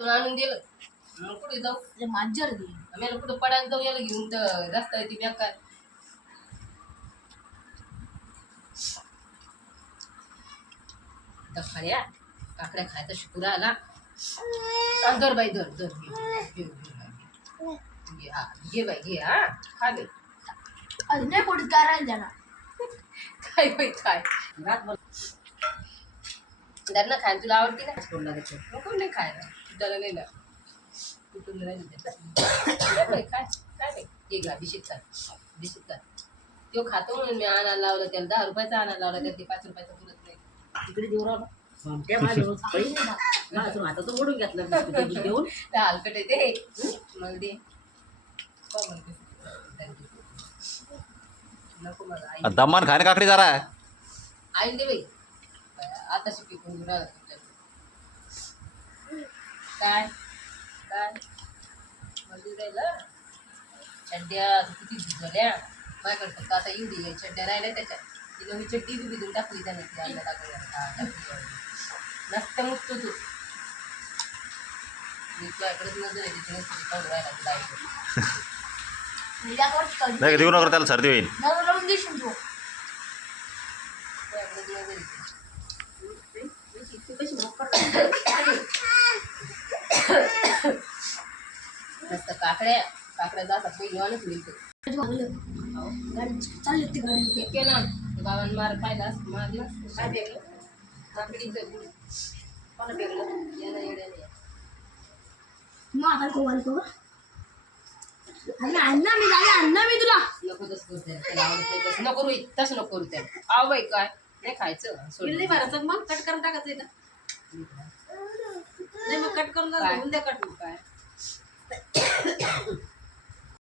आणून दिलं मग कुठे जाऊ माझ्यावर दे आम्हाला कुठं पडायला जाऊ याला घेऊन तर रस्ता ती बेकार खाड्या काकड्या खायचा शुक्र आला दर बाई दर दर घे हा घे बाई घे हा खा बाई अजून नाही पोटीत काय राहिलं ना काय बाई काय त्यांना खायला तुला आवडते ना नको नाही खायला तुला नाही ना कुठून काय बाई काय काय बाई हे घा बिशीत कर तो खातो म्हणून मी आणायला लावलं त्याला 10 रुपयाचा आणायला लावला त्याला ते 5 रुपयाचा पुरत नाही तिकडे देऊ राहिला त्या माझ्या हातातून मोडून घेतलं बिस्किट देऊन त्या हलकट आहे ते मला दे नको मला आई दमान खाने काकडी जा रहा है आई दे बाई आता शिकी कोण काय काय मजूर राहिलं चड्ड्या किती झाल्या माझ्याकडे फक्त आता एवढी आहे चड्ड्या राहिल्या त्याच्यात ती नवी चड्डी बी भिजून टाकली त्याने ती अंडा टाकली नसतं मुक्त तू मी तुझ्याकडेच नजर आहे तिथे नसतं काढून राहिला तुला ऐकून नाही देऊ नका त्याला सर्दी होईल लावून देशील तू तुझ्याकडेच नजर येते तू कशी मोकर मस्त काकड्या जातात पहिली वाणच मिळते गाडी चालली ती गाडी ठीक आहे ना गावान मार खायला मारलं काय बेगलं काकडीचं गुड कोणा बेगलं याला येड्याने मग आता कोवाल को अण्णा मी झाले अण्णा मी तुला नको तसं करू त्याला त्याला आवडत नाही तसं नको रोहित तसं नको करू त्याला आव बाई काय नाही खायचं किल्ली भरायचं मग कट करून टाकायचं इथं नाही मग कट करून काय? उद्या कट